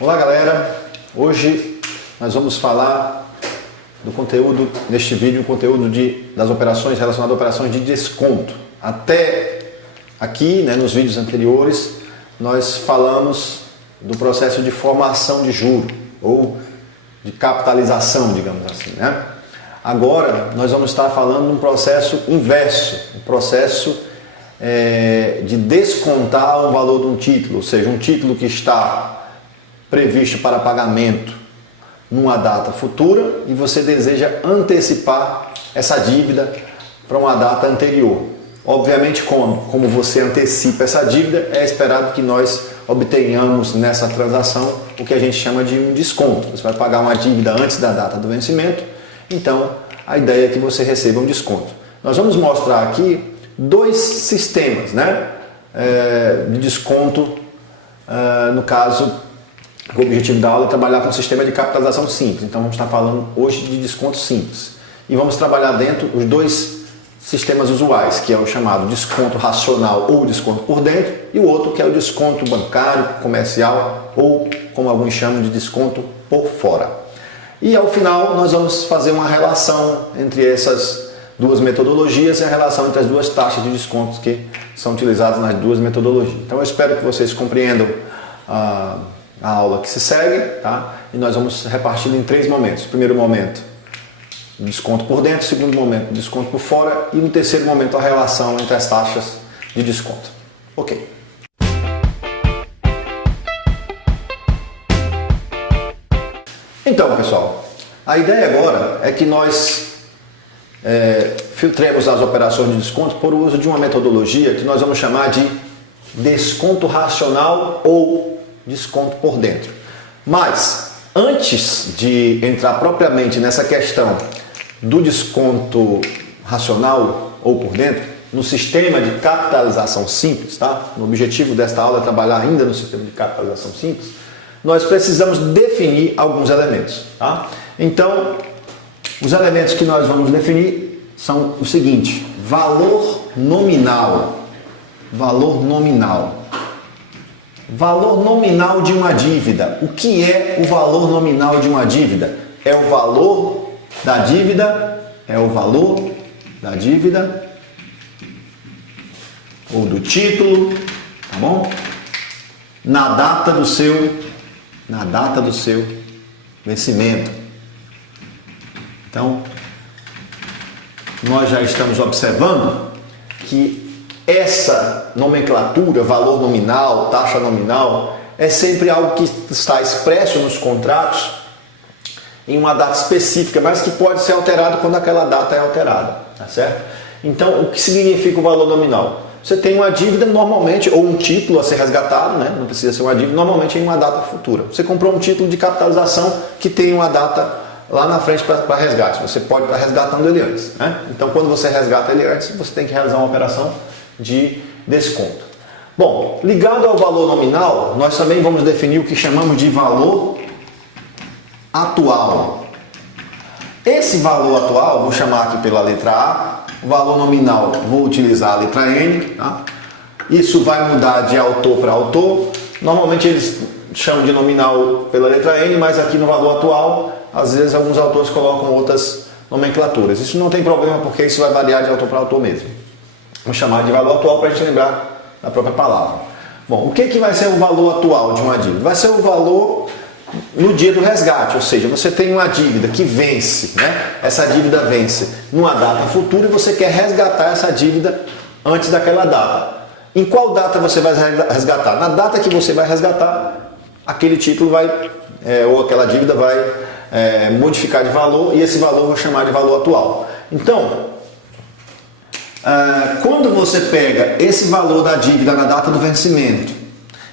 Olá galera, hoje nós vamos falar do conteúdo, neste vídeo, o conteúdo das operações relacionadas a operações de desconto. Até aqui, nos vídeos anteriores, nós falamos do processo de formação de juro ou de capitalização, digamos assim, Agora nós vamos estar falando de um processo inverso, um processo de descontar o valor de um título, ou seja, um título que está previsto para pagamento numa data futura e você deseja antecipar essa dívida para uma data anterior. Obviamente, como você antecipa essa dívida, é esperado que nós obtenhamos nessa transação o que a gente chama de um desconto. Você vai pagar uma dívida antes da data do vencimento, então a ideia é que você receba um desconto. Nós vamos mostrar aqui dois sistemas de desconto, no caso. O objetivo da aula é trabalhar com um sistema de capitalização simples, então vamos estar falando hoje de desconto simples. E vamos trabalhar dentro os dois sistemas usuais, que é o chamado desconto racional ou desconto por dentro, e o outro que é o desconto bancário, comercial, ou como alguns chamam de desconto por fora. E ao final nós vamos fazer uma relação entre essas duas metodologias e a relação entre as duas taxas de descontos que são utilizadas nas duas metodologias. Então eu espero que vocês compreendam a aula que se segue, E nós vamos repartir em três momentos. Primeiro momento, desconto por dentro. Segundo momento, desconto por fora. E no terceiro momento, a relação entre as taxas de desconto. Ok. Então, pessoal, a ideia agora é que nós filtremos as operações de desconto por uso de uma metodologia que nós vamos chamar de desconto racional ou desconto por dentro. Mas, antes de entrar propriamente nessa questão do desconto racional ou por dentro, no sistema de capitalização simples, O objetivo desta aula é trabalhar ainda no sistema de capitalização simples, nós precisamos definir alguns elementos, Então, os elementos que nós vamos definir são o seguinte: valor nominal. Valor nominal. Valor nominal de uma dívida. O que é o valor nominal de uma dívida? É o valor da dívida, ou do título, tá bom? Na data do seu vencimento. Então, nós já estamos observando que essa nomenclatura, valor nominal, taxa nominal, é sempre algo que está expresso nos contratos em uma data específica, mas que pode ser alterado quando aquela data é alterada, tá certo? Então, o que significa o valor nominal? Você tem uma dívida normalmente, ou um título a ser resgatado, Não precisa ser uma dívida, normalmente em uma data futura. Você comprou um título de capitalização que tem uma data lá na frente para resgate. Você pode estar resgatando ele antes, Então, quando você resgata ele antes, você tem que realizar uma operação de desconto. Bom, ligado ao valor nominal, nós também vamos definir o que chamamos de valor atual. Esse valor atual, vou chamar aqui pela letra A, o valor nominal, vou utilizar a letra N, Isso vai mudar de autor para autor. Normalmente eles chamam de nominal pela letra N, mas aqui no valor atual, às vezes alguns autores colocam outras nomenclaturas. Isso não tem problema, porque isso vai variar de autor para autor mesmo. Vamos chamar de valor atual para a gente lembrar da própria palavra. Bom, o que vai ser o valor atual de uma dívida? Vai ser o valor no dia do resgate, ou seja, você tem uma dívida que vence, Essa dívida vence numa data futura e você quer resgatar essa dívida antes daquela data. Em qual data você vai resgatar? Na data que você vai resgatar, aquele título ou aquela dívida vai modificar de valor e esse valor eu vou chamar de valor atual. Então, quando você pega esse valor da dívida na data do vencimento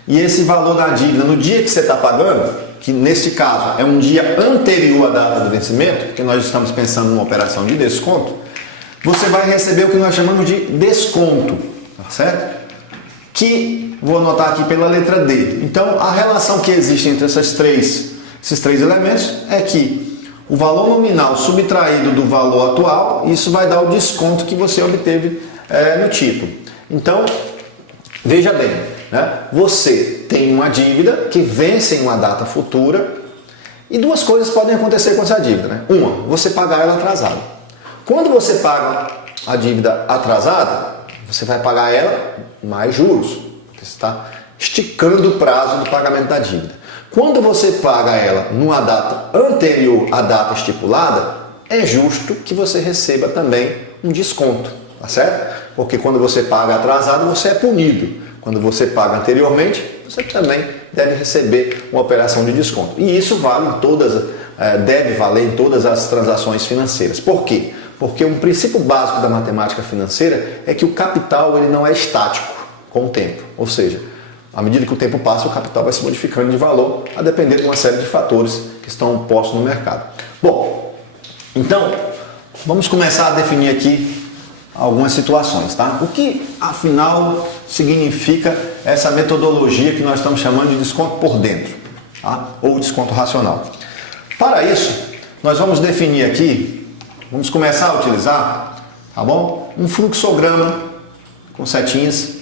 e esse valor da dívida no dia que você está pagando, que neste caso é um dia anterior à data do vencimento, porque nós estamos pensando numa operação de desconto, você vai receber o que nós chamamos de desconto, tá certo? Que vou anotar aqui pela letra D. Então, a relação que existe entre esses três elementos é que o valor nominal subtraído do valor atual, isso vai dar o desconto que você obteve no título. Então, veja bem, né? Você tem uma dívida que vence em uma data futura e duas coisas podem acontecer com essa dívida. Né? Uma, você pagar ela atrasada. Quando você paga a dívida atrasada, você vai pagar ela mais juros. Você está esticando o prazo do pagamento da dívida. Quando você paga ela numa data anterior à data estipulada, é justo que você receba também um desconto, tá certo? Porque quando você paga atrasado, você é punido. Quando você paga anteriormente, você também deve receber uma operação de desconto. E isso vale em todas, deve valer em todas as transações financeiras. Por quê? Porque um princípio básico da matemática financeira é que o capital ele não é estático com o tempo. Ou seja, à medida que o tempo passa, o capital vai se modificando de valor, a depender de uma série de fatores que estão postos no mercado. Bom, então, vamos começar a definir aqui algumas situações, tá? O que, afinal, significa essa metodologia que nós estamos chamando de desconto por dentro, tá? Ou desconto racional. Para isso, nós vamos definir aqui, vamos começar a utilizar, tá bom? Um fluxograma com setinhas,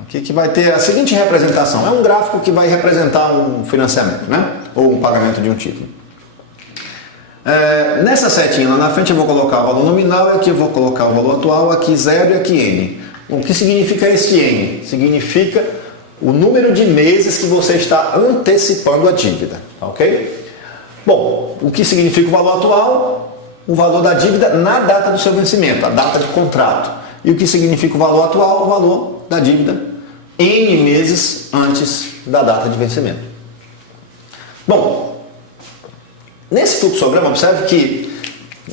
aqui que vai ter a seguinte representação. É um gráfico que vai representar um financiamento, né? Ou um pagamento de um título. Nessa setinha lá na frente eu vou colocar o valor nominal, aqui eu vou colocar o valor atual, aqui 0 e aqui N. O que significa este N? Significa o número de meses que você está antecipando a dívida, ok? Bom, o que significa o valor atual? O valor da dívida na data do seu vencimento, a data de contrato. E o que significa o valor atual? O valor da dívida N meses antes da data de vencimento. Bom, nesse fluxograma, observe que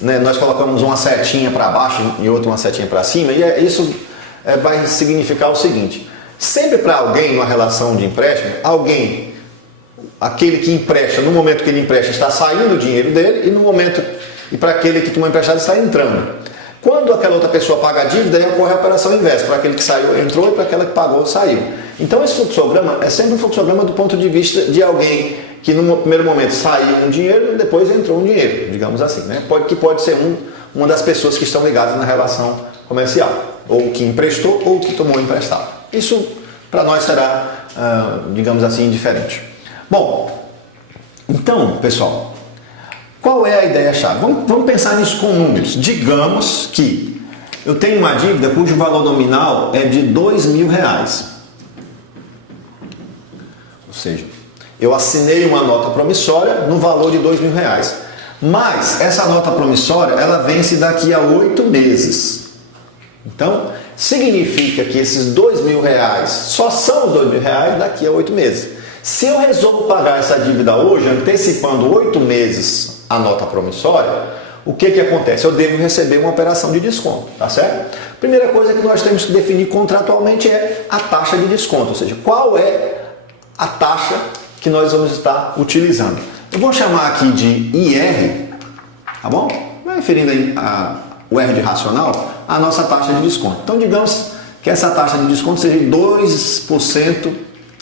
nós colocamos uma setinha para baixo e outra uma setinha para cima, e isso vai significar o seguinte: sempre para alguém, numa relação de empréstimo, aquele que empresta, no momento que ele empresta, está saindo o dinheiro dele, e para aquele que tomou emprestado está entrando. Quando aquela outra pessoa paga a dívida, aí ocorre a operação inversa, para aquele que saiu entrou e para aquela que pagou saiu. Então esse fluxograma é sempre um fluxograma do ponto de vista de alguém que no primeiro momento saiu um dinheiro e depois entrou um dinheiro, digamos assim, né? Que pode ser uma das pessoas que estão ligadas na relação comercial, ou que emprestou ou que tomou emprestado. Isso para nós será, digamos assim, indiferente. Bom, então, pessoal, qual é a ideia-chave? Vamos pensar nisso com números. Digamos que eu tenho uma dívida cujo valor nominal é de R$2.000. Ou seja, eu assinei uma nota promissória no valor de R$2.000. Mas essa nota promissória, ela vence daqui a 8 meses. Então, significa que esses R$2.000 só são os R$2.000 daqui a 8 meses. Se eu resolvo pagar essa dívida hoje, antecipando 8 meses a nota promissória, o que acontece? Eu devo receber uma operação de desconto, tá certo? Primeira coisa que nós temos que definir contratualmente é a taxa de desconto, ou seja, qual é a taxa que nós vamos estar utilizando. Eu vou chamar aqui de IR, tá bom? Referindo aí o R de racional, a nossa taxa de desconto. Então, digamos que essa taxa de desconto seja 2%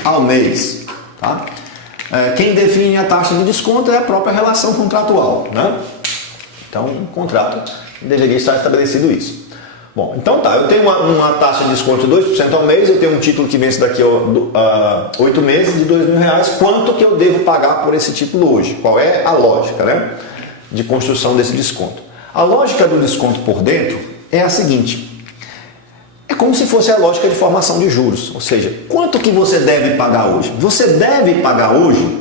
ao mês, tá? Quem define a taxa de desconto é a própria relação contratual, né? Então, um contrato deveria estar estabelecido isso. Bom, então tá, eu tenho uma taxa de desconto de 2% ao mês, eu tenho um título que vence daqui a 8 meses de R$2.000, quanto que eu devo pagar por esse título hoje? Qual é a lógica, né, de construção desse desconto? A lógica do desconto por dentro é a seguinte: é como se fosse a lógica de formação de juros, ou seja, quanto que você deve pagar hoje? Você deve pagar hoje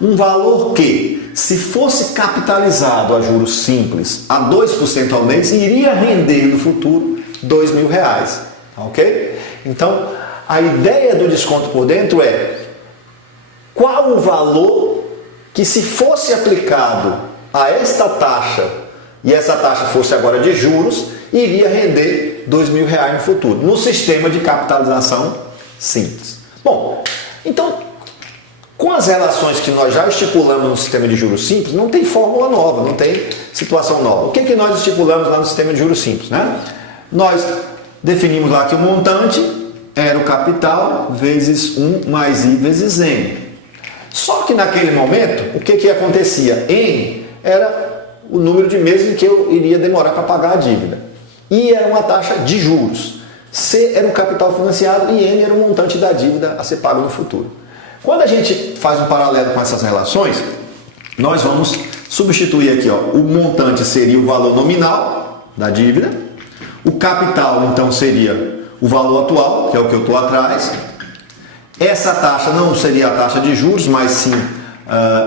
um valor que, se fosse capitalizado a juros simples a 2% ao mês, iria render no futuro R$2.000, ok? Então, a ideia do desconto por dentro é qual o valor que, se fosse aplicado a esta taxa, e essa taxa fosse agora de juros, iria render R$2.000 no futuro, no sistema de capitalização simples. Bom, então, com as relações que nós já estipulamos no sistema de juros simples, não tem fórmula nova, não tem situação nova. O que nós estipulamos lá no sistema de juros simples, né? Nós definimos lá que o montante era o capital vezes 1 mais I vezes N. Só que naquele momento, o que acontecia? N era o número de meses em que eu iria demorar para pagar a dívida. I era uma taxa de juros, C era um capital financiado e N era o montante da dívida a ser pago no futuro. Quando a gente faz um paralelo com essas relações, nós vamos substituir aqui, ó, o montante seria o valor nominal da dívida, o capital então seria o valor atual, que é o que eu estou atrás. Essa taxa não seria a taxa de juros, mas sim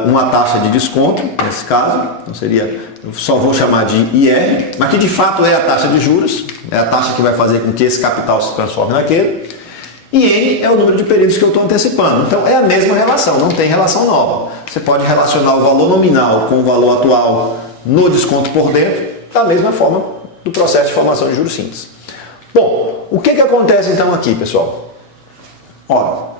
uma taxa de desconto, nesse caso, então seria, eu só vou chamar de IR, mas que de fato é a taxa de juros, é a taxa que vai fazer com que esse capital se transforme naquele, e N é o número de períodos que eu estou antecipando. Então é a mesma relação, não tem relação nova. Você pode relacionar o valor nominal com o valor atual no desconto por dentro, da mesma forma do processo de formação de juros simples. Bom, o que acontece então aqui, pessoal? Ora,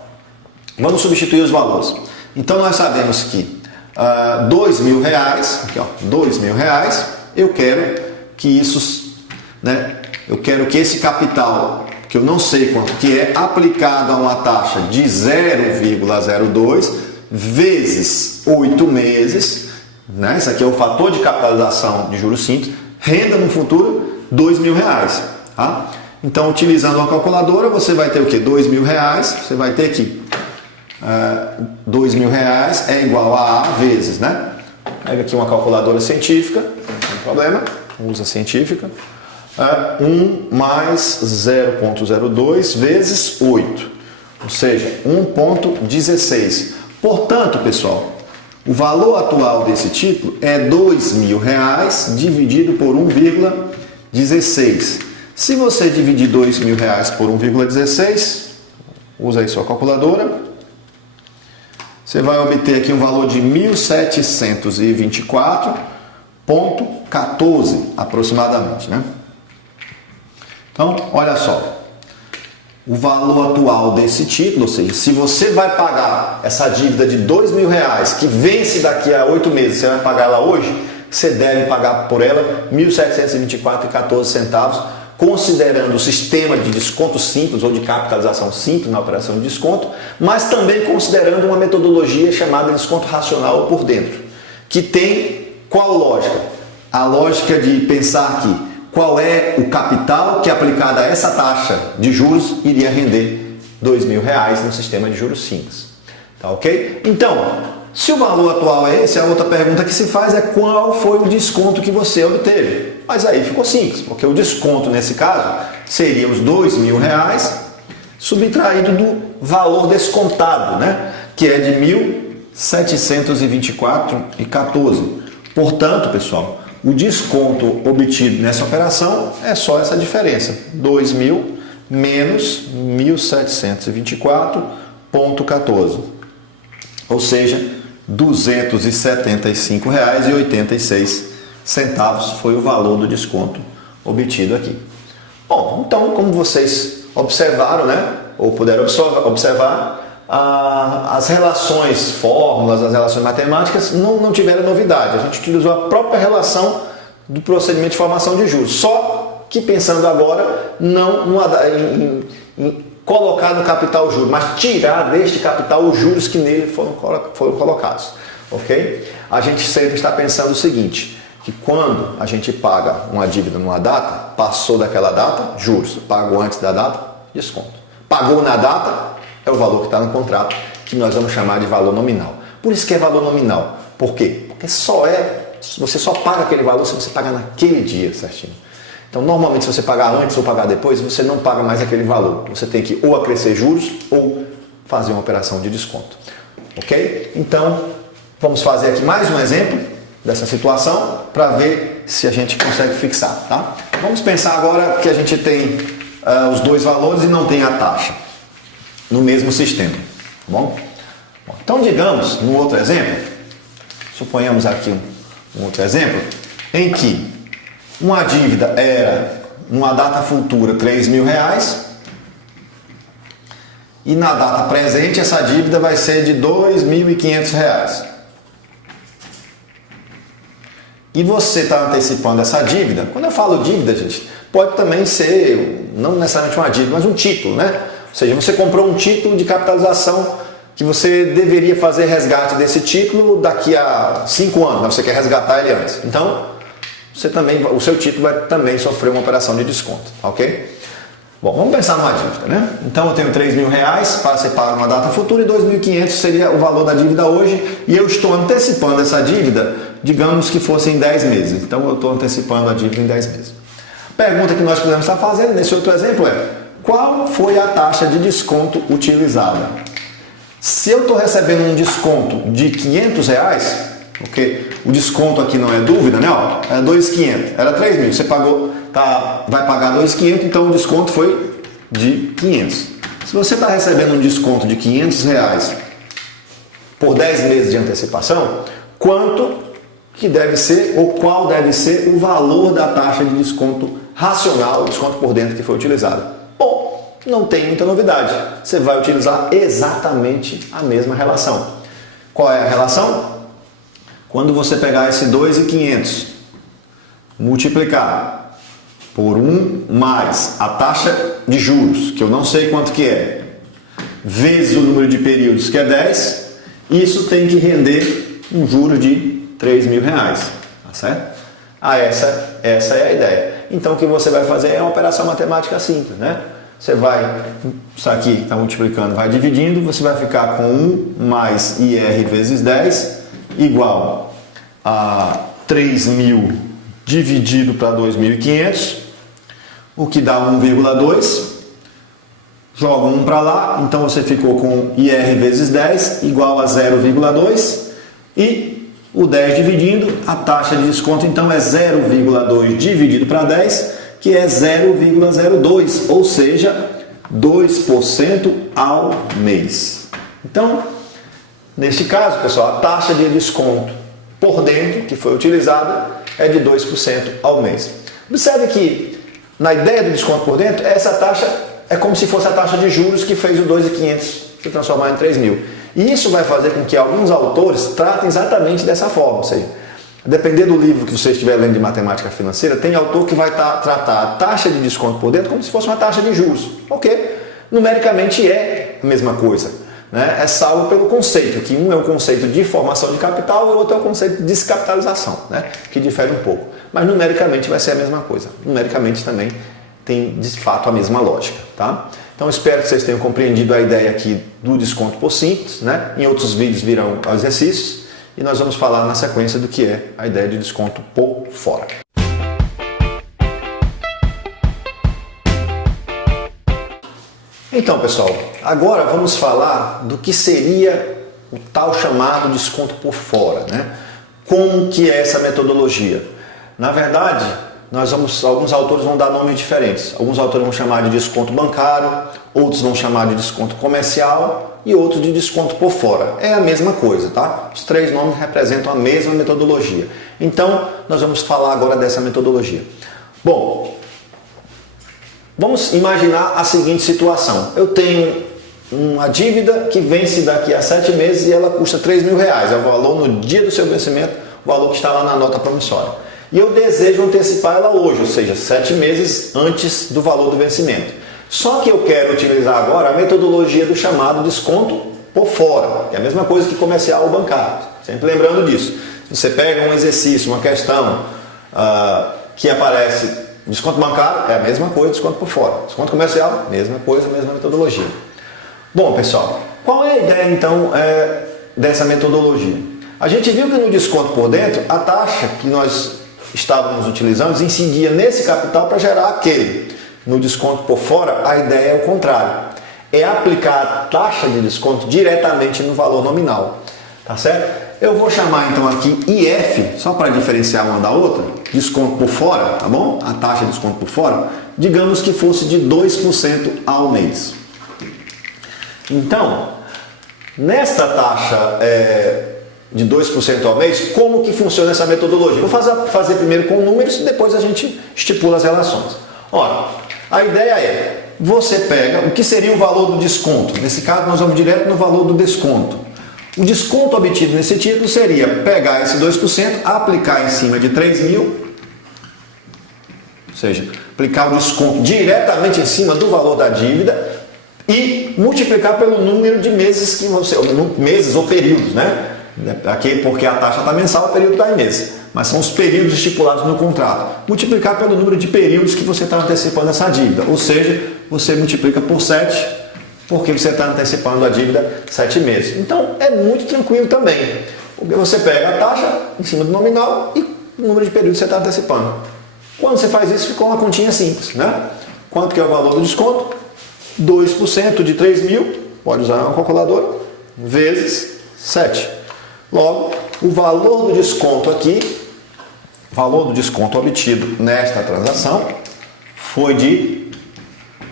vamos substituir os valores. Então nós sabemos que R$2.000, aqui ó, R$2.000, eu quero que isso, né, eu quero que esse capital, que eu não sei quanto que é, aplicado a uma taxa de 0,02 vezes 8 meses, né, isso aqui é o fator de capitalização de juros simples, renda no futuro R$2.000, tá? Então, utilizando uma calculadora, você vai ter o que? R$2.000, você vai ter aqui R$2.000 é igual a vezes, né? Pega aqui uma calculadora científica, não tem problema, usa científica. 1 mais 0,02 vezes 8, ou seja, 1,16. Portanto, pessoal, o valor atual desse título é R$2.000 dividido por 1,16. Se você dividir R$2.000 por 1,16, usa aí sua calculadora, você vai obter aqui um valor de 1.724,14 aproximadamente, né? Então, olha só, o valor atual desse título, ou seja, se você vai pagar essa dívida de R$2.000 que vence daqui a 8 meses, você vai pagar ela hoje, você deve pagar por ela R$ 1.724,14, considerando o sistema de desconto simples ou de capitalização simples na operação de desconto, mas também considerando uma metodologia chamada desconto racional ou por dentro, que tem qual lógica? A lógica de pensar que qual é o capital que aplicado a essa taxa de juros iria render R$2.000 no sistema de juros simples. Tá ok? Então, se o valor atual é esse, a outra pergunta que se faz é qual foi o desconto que você obteve. Mas aí ficou simples, porque o desconto nesse caso seria os R$2.000 subtraído do valor descontado, né? Que é de R$ 1.724,14. Portanto, pessoal, o desconto obtido nessa operação é só essa diferença, 2.000 menos 1.724,14, ou seja, R$ 275,86 foi o valor do desconto obtido aqui. Bom, então, como vocês observaram, né, ou puderam observar, as relações, fórmulas, as relações matemáticas não tiveram novidade. A gente utilizou a própria relação do procedimento de formação de juros, só que pensando agora não em colocar no capital juros, mas tirar deste capital os juros que nele foram colocados. Ok? A gente sempre está pensando o seguinte, que quando a gente paga uma dívida numa data, passou daquela data, juros. Pagou antes da data, desconto. Pagou na data, é o valor que está no contrato, que nós vamos chamar de valor nominal. Por isso que é valor nominal. Por quê? Porque você só paga aquele valor se você pagar naquele dia, certinho. Então, normalmente, se você pagar antes ou pagar depois, você não paga mais aquele valor. Você tem que ou acrescer juros ou fazer uma operação de desconto. Ok? Então, vamos fazer aqui mais um exemplo dessa situação para ver se a gente consegue fixar, tá? Vamos pensar agora que a gente tem os dois valores e não tem a taxa no mesmo sistema, tá bom? Então, digamos, no outro exemplo, suponhamos aqui um outro exemplo, em que uma dívida era, numa data futura, R$3.000 e na data presente essa dívida vai ser de R$2.500. E você está antecipando essa dívida. Quando eu falo dívida, gente, pode também ser, não necessariamente uma dívida, mas um título, né? Ou seja, você comprou um título de capitalização que você deveria fazer resgate desse título daqui a 5 anos, mas você quer resgatar ele antes. Então, o seu título vai também sofrer uma operação de desconto, ok? Bom, vamos pensar numa dívida, né? Então eu tenho R$3.000 para ser pago numa data futura e R$2.500 seria o valor da dívida hoje e eu estou antecipando essa dívida, digamos que fosse em 10 meses. Então eu estou antecipando a dívida em 10 meses. A pergunta que nós podemos estar fazendo nesse outro exemplo é: qual foi a taxa de desconto utilizada? Se eu estou recebendo um desconto de R$500, porque o desconto aqui não é dúvida, né? Ó, é 2.500, era 3.000, você pagou, vai pagar 2.500, então o desconto foi de 500. Se você está recebendo um desconto de R$500 por 10 meses de antecipação, quanto que deve ser ou qual deve ser o valor da taxa de desconto racional, o desconto por dentro que foi utilizado? Bom, não tem muita novidade. Você vai utilizar exatamente a mesma relação. Qual é a relação? Quando você pegar esse 2.500, multiplicar por 1 mais a taxa de juros, que eu não sei quanto que é, vezes o número de períodos, que é 10, isso tem que render um juro de R$3.000, tá certo? Essa é a ideia. Então o que você vai fazer é uma operação matemática simples, né? Você vai, isso aqui está multiplicando, vai dividindo, você vai ficar com 1 mais IR vezes 10 igual a 3.000 dividido para 2.500, o que dá 1,2. Joga 1 para lá, então você ficou com IR vezes 10 igual a 0,2 e o 10 dividindo, a taxa de desconto então é 0,2 dividido para 10, que é 0,02, ou seja, 2% ao mês. Então, neste caso, pessoal, a taxa de desconto por dentro que foi utilizada é de 2% ao mês. Observe que na ideia do desconto por dentro, essa taxa é como se fosse a taxa de juros que fez o 2.500 se transformar em 3.000. E isso vai fazer com que alguns autores tratem exatamente dessa forma. Ou seja, dependendo do livro que você estiver lendo de matemática financeira, tem autor que vai tratar a taxa de desconto por dentro como se fosse uma taxa de juros. Ok? Numericamente é a mesma coisa, né? É salvo pelo conceito, que um é o conceito de formação de capital e o outro é o conceito de descapitalização, né? Que difere um pouco. Mas numericamente vai ser a mesma coisa. Numericamente também tem de fato a mesma lógica, tá? Então espero que vocês tenham compreendido a ideia aqui do desconto por simples, né? Em outros vídeos virão exercícios e nós vamos falar na sequência do que é a ideia de desconto por fora. Então, pessoal, agora vamos falar do que seria o tal chamado desconto por fora, né? Como que é essa metodologia? Na verdade, alguns autores vão dar nomes diferentes. Alguns autores vão chamar de desconto bancário, outros vão chamar de desconto comercial e outros de desconto por fora. É a mesma coisa, tá? Os três nomes representam a mesma metodologia. Então, nós vamos falar agora dessa metodologia. Bom, vamos imaginar a seguinte situação. Eu tenho uma dívida que vence daqui a 7 meses e ela custa R$3.000. É o valor no dia do seu vencimento, o valor que está lá na nota promissória. E eu desejo antecipar ela hoje, ou seja, 7 meses antes do valor do vencimento. Só que eu quero utilizar agora a metodologia do chamado desconto por fora, que é a mesma coisa que comercial ou bancário. Sempre lembrando disso. Se você pega um exercício, uma questão que aparece desconto bancário, é a mesma coisa, desconto por fora. Desconto comercial, mesma coisa, mesma metodologia. Bom, pessoal, qual é a ideia então dessa metodologia? A gente viu que no desconto por dentro, a taxa que nós estávamos utilizando incidia nesse capital para gerar aquele. No desconto por fora, a ideia é o contrário. É aplicar a taxa de desconto diretamente no valor nominal. Tá certo? Eu vou chamar então aqui IF, só para diferenciar uma da outra, desconto por fora, tá bom? A taxa de desconto por fora, digamos que fosse de 2% ao mês. Então, nesta taxa de 2% ao mês, como que funciona essa metodologia? Vou fazer primeiro com números e depois a gente estipula as relações. Ora, a ideia é, você pega o que seria o valor do desconto. Nesse caso, nós vamos direto no valor do desconto. O desconto obtido nesse título seria pegar esse 2%, aplicar em cima de 3.000, ou seja, aplicar o desconto diretamente em cima do valor da dívida e multiplicar pelo número de meses que você, meses ou períodos, né, Aqui, porque a taxa está mensal, o período está em mês. Mas são os períodos estipulados no contrato. Multiplicar pelo número de períodos que você está antecipando essa dívida. Ou seja, você multiplica por 7, porque você está antecipando a dívida 7 meses. Então, é muito tranquilo também. Porque você pega a taxa em cima do nominal e o número de períodos que você está antecipando. Quando você faz isso, ficou uma continha simples, né? Quanto que é o valor do desconto? 2% de 3 mil, pode usar uma calculadora, vezes 7. Logo, o valor do desconto aqui, valor do desconto obtido nesta transação, foi de,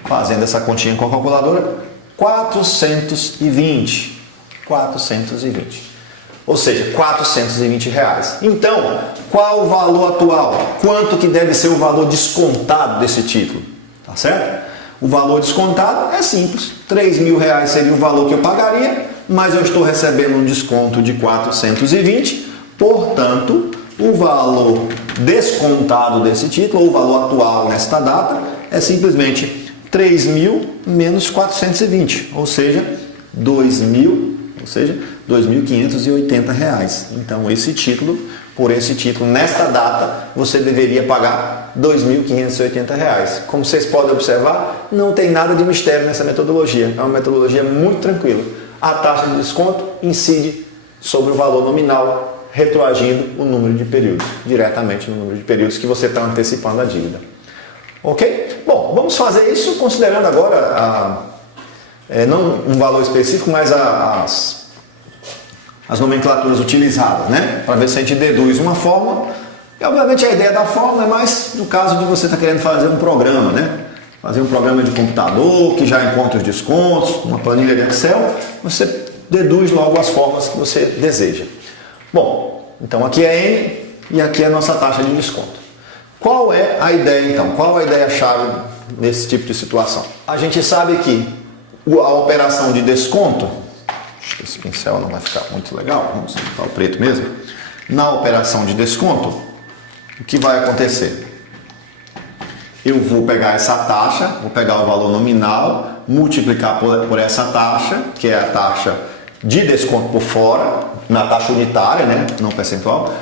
fazendo essa continha com a calculadora, 420. 420. Ou seja, R$420. Então, qual o valor atual? Quanto que deve ser o valor descontado desse título? Tá certo? O valor descontado é simples. R$3.000 seria o valor que eu pagaria, mas eu estou recebendo um desconto de 420, portanto, o valor descontado desse título, ou o valor atual nesta data, é simplesmente 3.000 menos 420, ou seja, R$2.580. Então, por esse título, nesta data, você deveria pagar R$2.580. Como vocês podem observar, não tem nada de mistério nessa metodologia. É uma metodologia muito tranquila. A taxa de desconto incide sobre o valor nominal, retroagindo o número de períodos, diretamente no número de períodos que você está antecipando a dívida. Ok? Bom, vamos fazer isso considerando agora não um valor específico, mas as nomenclaturas utilizadas, né? Para ver se a gente deduz uma fórmula. E obviamente a ideia da fórmula é mais no caso de você estar querendo fazer um programa, né? Fazer um programa de computador que já encontra os descontos, uma planilha de Excel, você deduz logo as fórmulas que você deseja. Bom, então aqui é N e aqui é a nossa taxa de desconto. Qual é a ideia então? Qual a ideia-chave nesse tipo de situação? A gente sabe que a operação de desconto, acho que esse pincel não vai ficar muito legal, vamos botar o preto mesmo. Na operação de desconto, o que vai acontecer? Eu vou pegar essa taxa, vou pegar o valor nominal, multiplicar por essa taxa, que é a taxa de desconto por fora, na taxa unitária, né? Não percentual,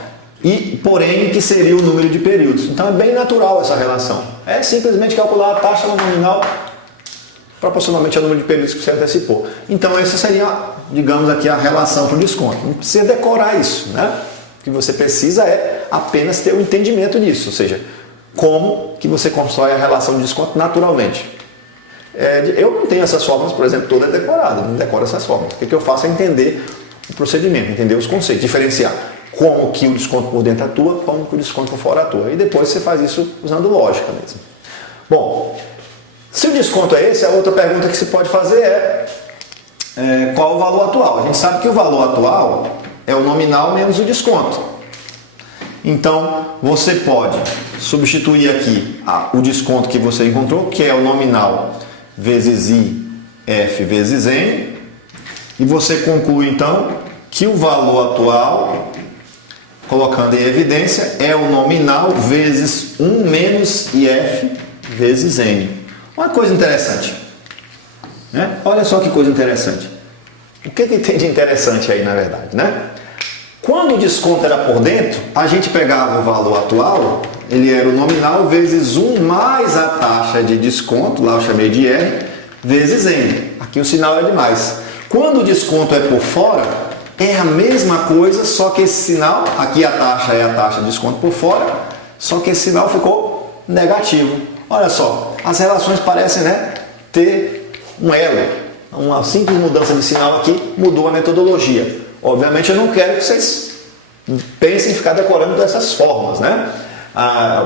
e porém que seria o número de períodos. Então é bem natural essa relação. É simplesmente calcular a taxa nominal proporcionalmente ao número de períodos que você antecipou. Então essa seria, digamos aqui, a relação para o desconto. Não precisa decorar isso, né? O que você precisa é apenas ter um entendimento disso, ou seja, como que você constrói a relação de desconto naturalmente. Eu não tenho essas fórmulas, por exemplo, toda decorada, não decoro essas fórmulas. O que eu faço é entender o procedimento, entender os conceitos, diferenciar como que o desconto por dentro atua, como que o desconto por fora atua. E depois você faz isso usando lógica mesmo. Bom, se o desconto é esse, a outra pergunta que se pode fazer é qual o valor atual? A gente sabe que o valor atual é o nominal menos o desconto. Então, você pode substituir aqui o desconto que você encontrou, que é o nominal vezes I, F vezes N, e você conclui então que o valor atual, colocando em evidência, é o nominal vezes 1 menos IF vezes N. Uma coisa interessante, né? Olha só que coisa interessante. O que tem de interessante aí, na verdade, né? Quando o desconto era por dentro, a gente pegava o valor atual, ele era o nominal vezes 1 mais a taxa de desconto, lá eu chamei de R, vezes N. Aqui o sinal é de mais. Quando o desconto é por fora, é a mesma coisa, só que esse sinal, aqui a taxa é a taxa de desconto por fora, só que esse sinal ficou negativo. Olha só, as relações parecem, né, ter um elo. Uma simples mudança de sinal aqui mudou a metodologia. Obviamente eu não quero que vocês pensem em ficar decorando dessas formas, né?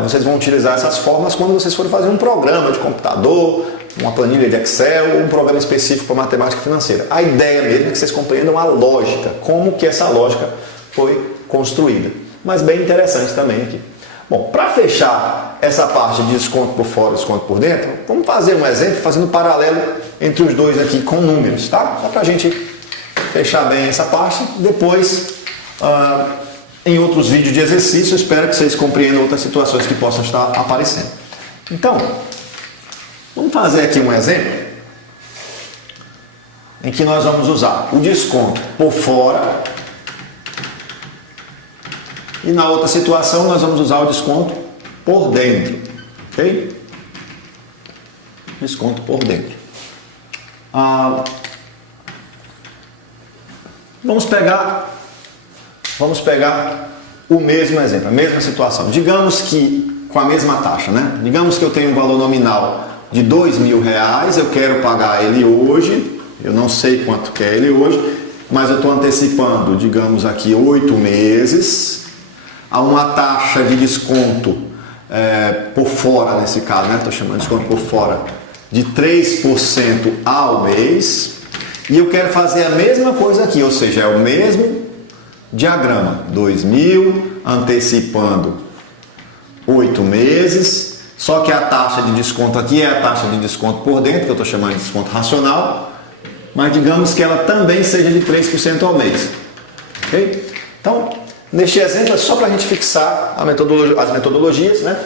Vocês vão utilizar essas formas quando vocês forem fazer um programa de computador, uma planilha de Excel, um programa específico para matemática financeira. A ideia mesmo é que vocês compreendam a lógica, como que essa lógica foi construída. Mas bem interessante também aqui. Bom, para fechar essa parte de desconto por fora e desconto por dentro, vamos fazer um exemplo fazendo um paralelo entre os dois aqui com números, tá? Só para a gente fechar bem essa parte. Depois, em outros vídeos de exercício, eu espero que vocês compreendam outras situações que possam estar aparecendo. Então, vamos fazer aqui um exemplo em que nós vamos usar o desconto por fora E na outra situação nós vamos usar o desconto por dentro, ok? Desconto por dentro. Vamos pegar o mesmo exemplo, a mesma situação. Digamos que com a mesma taxa, né? Digamos que eu tenho um valor nominal de R$2.000, eu quero pagar ele hoje, eu não sei quanto que é ele hoje, mas eu estou antecipando, digamos aqui, 8 meses, a uma taxa de desconto por fora, nesse caso, né? Estou chamando de desconto por fora, de 3% ao mês, e eu quero fazer a mesma coisa aqui, ou seja, é o mesmo diagrama, 2.000, antecipando 8 meses, só que a taxa de desconto aqui é a taxa de desconto por dentro, que eu estou chamando de desconto racional, mas digamos que ela também seja de 3% ao mês. Ok? Então, neste exemplo, é só para a gente fixar as metodologias, né?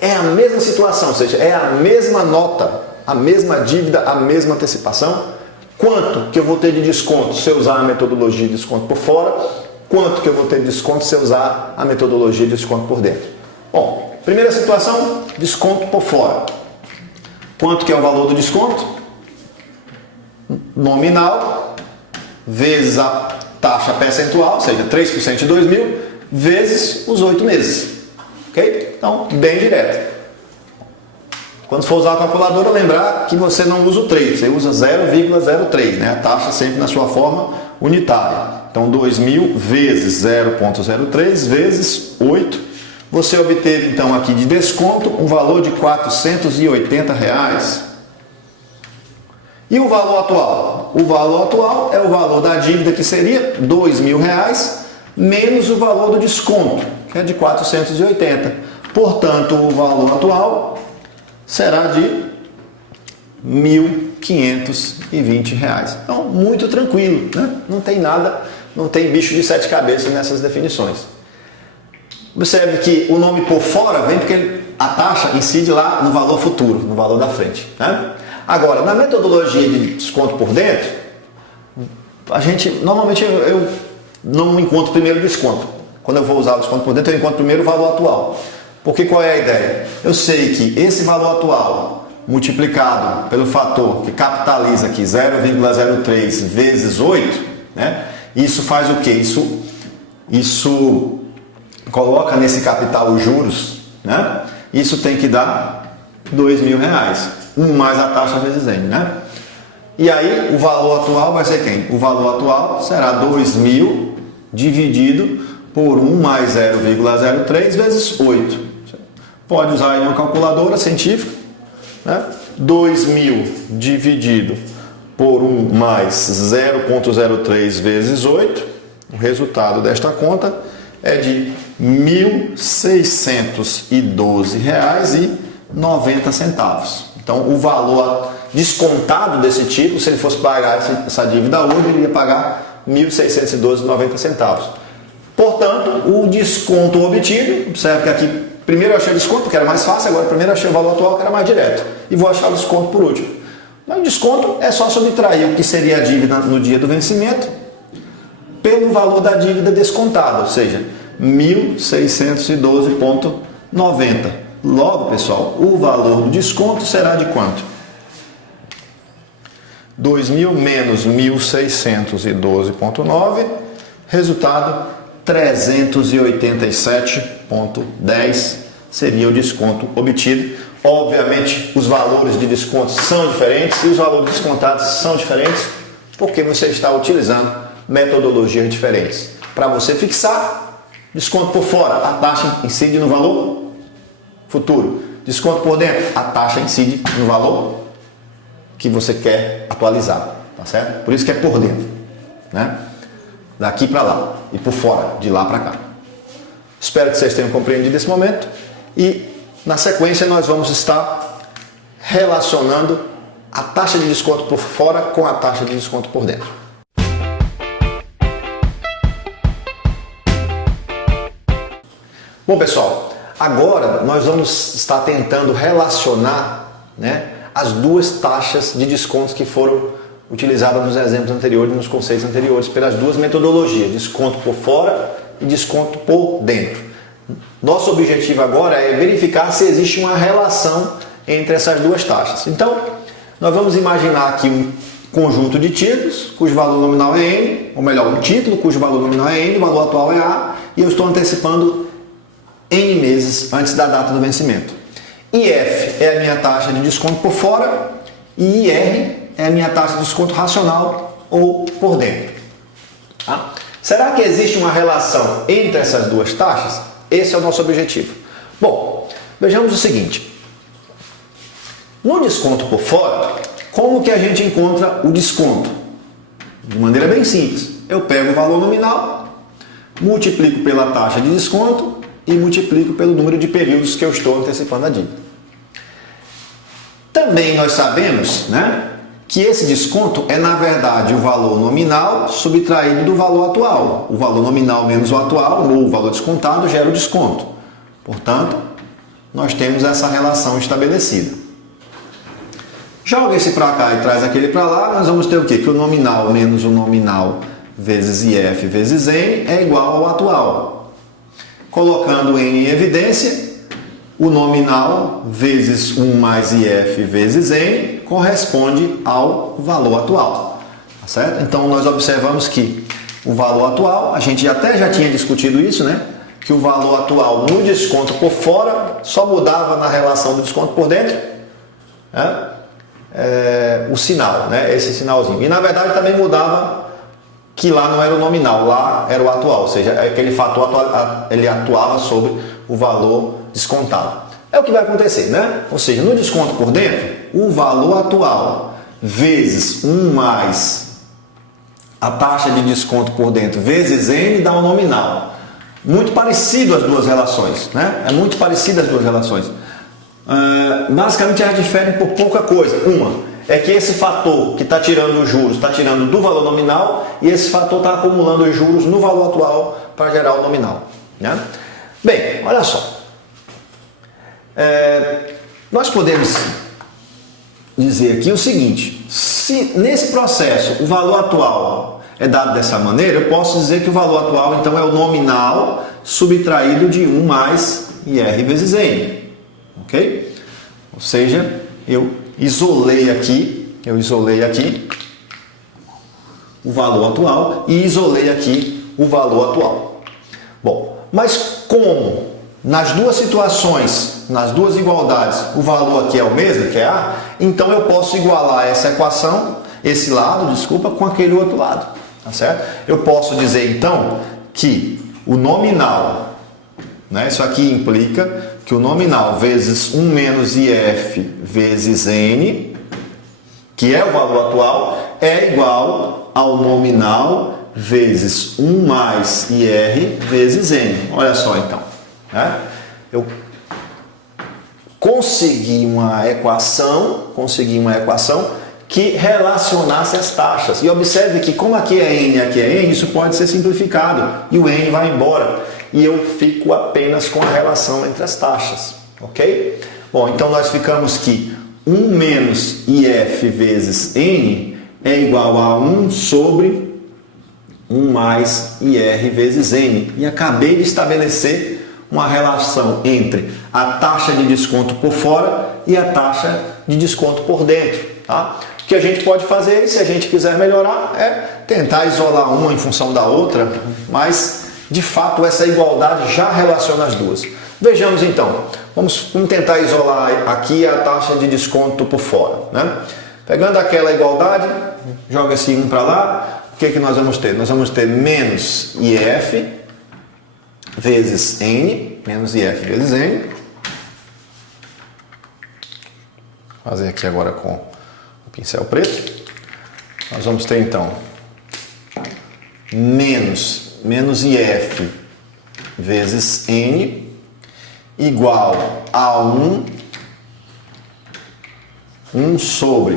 É a mesma situação, ou seja, é a mesma nota, a mesma dívida, a mesma antecipação. Quanto que eu vou ter de desconto se eu usar a metodologia de desconto por fora? Quanto que eu vou ter de desconto se eu usar a metodologia de desconto por dentro? Bom, primeira situação, desconto por fora. Quanto que é o valor do desconto? Nominal vezes a taxa percentual, ou seja, 3% de 2.000, vezes os 8 meses. Ok? Então, bem direto. Quando for usar a calculadora, lembrar que você não usa o 3, você usa 0,03, né? A taxa sempre na sua forma unitária. Então, 2.000 vezes 0,03 vezes 8. Você obteve, então, aqui de desconto um valor de R$480. E o valor atual? O valor atual é o valor da dívida, que seria R$2.000, menos o valor do desconto, que é de 480. Portanto, o valor atual será de R$1.520. Então, muito tranquilo, né? Não tem nada, não tem bicho de 7 cabeças nessas definições. Observe que o nome por fora vem porque a taxa incide lá no valor futuro, no valor da frente, né? Agora, na metodologia de desconto por dentro, normalmente eu não encontro primeiro o desconto. Quando eu vou usar o desconto por dentro, eu encontro primeiro o valor atual. Porque qual é a ideia? Eu sei que esse valor atual multiplicado pelo fator que capitaliza aqui 0,03 vezes 8, né? Isso faz o quê? Isso coloca nesse capital os juros, né? Isso tem que dar R$2.000. 1 mais a taxa vezes N, né? E aí o valor atual vai ser quem? O valor atual será 2.000 dividido por 1 mais 0,03 vezes 8. Pode usar aí uma calculadora científica, né? 2.000 dividido por 1 mais 0,03 vezes 8. O resultado desta conta é de R$1.612,90. Então, o valor descontado desse tipo, se ele fosse pagar essa dívida hoje, ele iria pagar R$1.612,90. Portanto, o desconto obtido, observe que aqui, primeiro eu achei o desconto, que era mais fácil, agora primeiro eu achei o valor atual, que era mais direto. E vou achar o desconto por último. Mas o desconto é só subtrair o que seria a dívida no dia do vencimento pelo valor da dívida descontada, ou seja, R$1.612,90. Logo, pessoal, o valor do desconto será de quanto? 2.000 menos 1.612,9, resultado 387,10 seria o desconto obtido. Obviamente, os valores de desconto são diferentes e os valores descontados são diferentes porque você está utilizando metodologias diferentes. Para você fixar, desconto por fora, a taxa incide no valor futuro. Desconto por dentro, a taxa incide no valor que você quer atualizar, tá certo? Por isso que é por dentro, né? Daqui para lá e por fora, de lá para cá. Espero que vocês tenham compreendido esse momento e na sequência nós vamos estar relacionando a taxa de desconto por fora com a taxa de desconto por dentro. Bom, pessoal, agora nós vamos estar tentando relacionar, né, as duas taxas de descontos que foram utilizadas nos exemplos anteriores, nos conceitos anteriores, pelas duas metodologias, desconto por fora e desconto por dentro. Nosso objetivo agora é verificar se existe uma relação entre essas duas taxas. Então, nós vamos imaginar aqui um conjunto de títulos, cujo valor nominal é N, ou melhor, um título cujo valor nominal é N, o valor atual é A, e eu estou antecipando N meses antes da data do vencimento. IF é a minha taxa de desconto por fora e IR é a minha taxa de desconto racional ou por dentro. Tá? Será que existe uma relação entre essas duas taxas? Esse é o nosso objetivo. Bom, vejamos o seguinte. No desconto por fora, como que a gente encontra o desconto? De maneira bem simples. Eu pego o valor nominal, multiplico pela taxa de desconto e multiplico pelo número de períodos que eu estou antecipando a dívida. Também nós sabemos, né, que esse desconto é, na verdade, o valor nominal subtraído do valor atual. O valor nominal menos o atual, ou o valor descontado, gera o desconto. Portanto, nós temos essa relação estabelecida. Joga esse para cá e traz aquele para lá, nós vamos ter o quê? Que o nominal menos o nominal vezes IF vezes N é igual ao atual. Colocando N em evidência, o nominal vezes 1 mais IF vezes N corresponde ao valor atual. Tá certo? Então nós observamos que o valor atual, a gente até já tinha discutido isso, né? Que o valor atual no desconto por fora só mudava na relação do desconto por dentro, né? O sinal, né? Esse sinalzinho. E na verdade também mudava que lá não era o nominal, lá era o atual, ou seja, aquele fator ele atuava sobre o valor descontado. É o que vai acontecer, né? Ou seja, no desconto por dentro, o valor atual vezes 1 mais a taxa de desconto por dentro vezes N dá um nominal. Muito parecido as duas relações, né? É muito parecido as duas relações. Basicamente elas diferem por pouca coisa. Uma é que esse fator que está tirando os juros está tirando do valor nominal e esse fator está acumulando os juros no valor atual para gerar o nominal, né? Bem, olha só. Nós podemos dizer aqui o seguinte: se nesse processo o valor atual é dado dessa maneira, eu posso dizer que o valor atual então é o nominal subtraído de 1 mais IR vezes N. Ok? Ou seja, eu isolei aqui o valor atual e isolei aqui o valor atual. Bom, mas como nas duas situações, nas duas igualdades, o valor aqui é o mesmo, que é A, então eu posso igualar essa equação, esse lado, desculpa, com aquele outro lado. Tá certo? Eu posso dizer então que o nominal, né, isso aqui implica que o nominal vezes 1 menos IF vezes N, que é o valor atual, é igual ao nominal vezes 1 mais IR vezes N. Olha só então. Né? Eu consegui uma equação que relacionasse as taxas. E observe que como aqui é N e aqui é N, isso pode ser simplificado. E o N vai embora. E eu fico apenas com a relação entre as taxas. Ok? Bom, então nós ficamos que 1 menos IF vezes N é igual a 1 sobre 1 mais IR vezes N. E acabei de estabelecer uma relação entre a taxa de desconto por fora e a taxa de desconto por dentro. Tá? O que a gente pode fazer, se a gente quiser melhorar, é tentar isolar uma em função da outra, mas de fato essa igualdade já relaciona as duas. Vejamos então, vamos tentar isolar aqui a taxa de desconto por fora. Né? Pegando aquela igualdade, joga esse 1 para lá, o que nós vamos ter? Nós vamos ter menos IF vezes N, menos IF vezes N. Vou fazer aqui agora com o pincel preto. Nós vamos ter então menos IF vezes N igual a 1 sobre,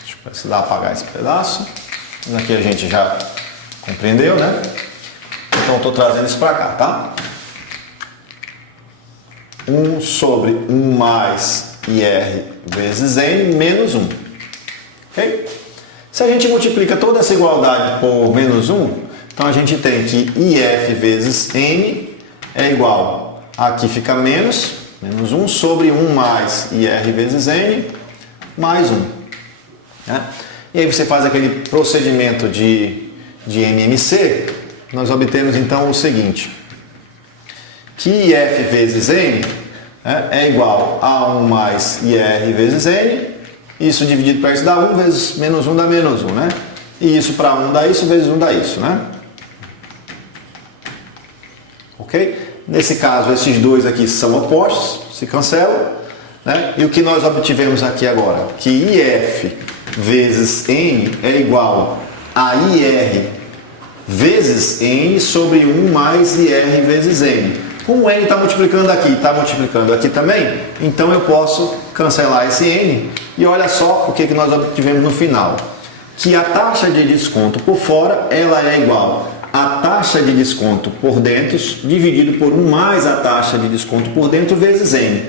deixa eu ver se dá para apagar esse pedaço, mas aqui a gente já compreendeu, né? Então estou trazendo isso para cá, tá? 1 sobre 1 mais IR vezes N menos 1. Ok? Se a gente multiplica toda essa igualdade por menos 1, Então a gente tem que IF vezes N é igual, aqui fica menos 1 sobre 1 mais IR vezes N mais 1. Né? E aí você faz aquele procedimento de MMC, nós obtemos então o seguinte, que IF vezes N é igual a 1 mais IR vezes N, isso dividido para isso dá 1 vezes menos 1 dá menos 1, né? E isso para 1 dá isso, vezes 1 dá isso, né? Ok? Nesse caso, esses dois aqui são opostos, se cancelam, né? E o que nós obtivemos aqui agora? Que IF vezes N é igual a IR vezes N sobre 1 mais IR vezes N. Como o N está multiplicando aqui também, então eu posso cancelar esse N e olha só o que nós obtivemos no final. Que a taxa de desconto por fora ela é igual a taxa de desconto por dentro dividido por 1 mais a taxa de desconto por dentro vezes N.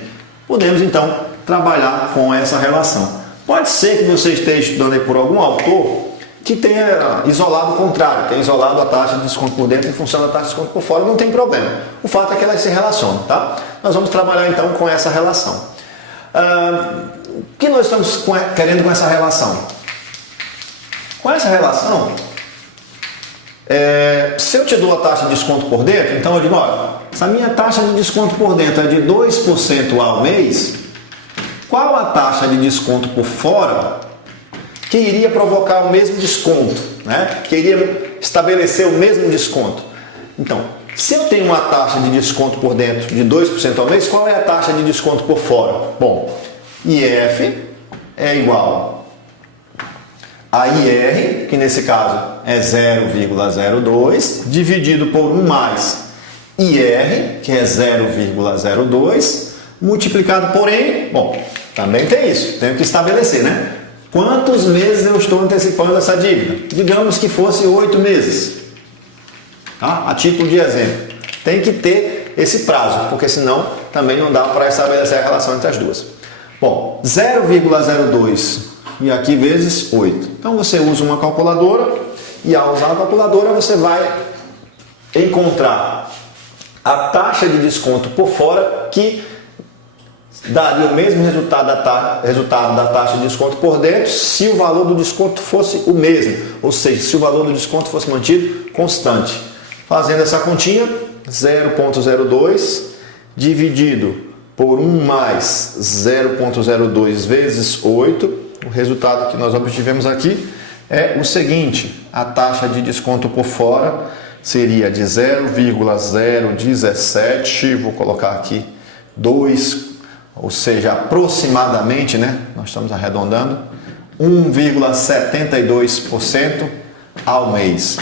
Podemos então trabalhar com essa relação. Pode ser que você esteja estudando aí por algum autor que tenha isolado o contrário, tenha isolado a taxa de desconto por dentro em função da taxa de desconto por fora, não tem problema. O fato é que elas se relacionam, tá? Nós vamos trabalhar então com essa relação. O que nós estamos querendo com essa relação? Com essa relação, se eu te dou a taxa de desconto por dentro, então eu digo, olha, se a minha taxa de desconto por dentro é de 2% ao mês, qual a taxa de desconto por fora que iria provocar o mesmo desconto, né? Que iria estabelecer o mesmo desconto? Então, se eu tenho uma taxa de desconto por dentro de 2% ao mês, qual é a taxa de desconto por fora? Bom, IF é igual a IR, que nesse caso é 0,02, dividido por 1 mais IR, que é 0,02, multiplicado por N. Bom, também tem isso, tenho que estabelecer, né? Quantos meses eu estou antecipando essa dívida? Digamos que fosse 8 meses. Tá? A título de exemplo. Tem que ter esse prazo, porque senão também não dá para estabelecer a relação entre as duas. Bom, 0,02 e aqui vezes 8. Então você usa uma calculadora e ao usar a calculadora você vai encontrar a taxa de desconto por fora que daria o mesmo resultado da taxa de desconto por dentro se o valor do desconto fosse o mesmo, ou seja, se o valor do desconto fosse mantido constante. Fazendo essa continha, 0,02 dividido por 1 mais 0,02 vezes 8, o resultado que nós obtivemos aqui é o seguinte, a taxa de desconto por fora seria de 0,017, vou colocar aqui 2, ou seja, aproximadamente, né? Nós estamos arredondando, 1,72% ao mês.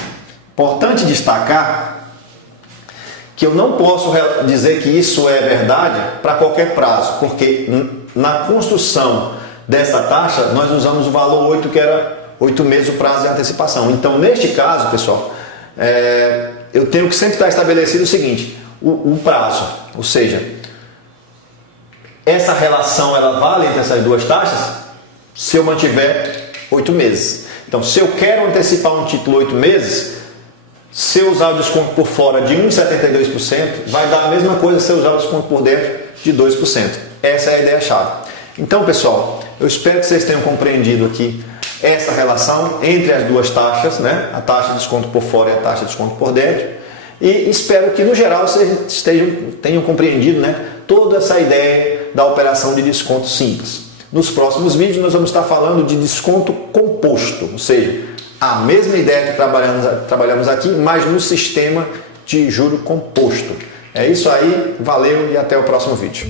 Importante destacar que eu não posso dizer que isso é verdade para qualquer prazo, porque na construção dessa taxa nós usamos o valor 8, que era 8 meses o prazo de antecipação. Então, neste caso, pessoal, eu tenho que sempre estar estabelecido o seguinte, o prazo, ou seja, essa relação ela vale entre essas duas taxas se eu mantiver 8 meses. Então, se eu quero antecipar um título 8 meses, se eu usar o desconto por fora de 1,72%, vai dar a mesma coisa se eu usar o desconto por dentro de 2%. Essa é a ideia-chave. Então, pessoal, eu espero que vocês tenham compreendido aqui essa relação entre as duas taxas, né? A taxa de desconto por fora e a taxa de desconto por dentro. E espero que, no geral, vocês tenham compreendido, né, toda essa ideia da operação de desconto simples. Nos próximos vídeos nós vamos estar falando de desconto composto, ou seja, a mesma ideia que trabalhamos aqui, mas no sistema de juro composto. É isso aí, valeu e até o próximo vídeo.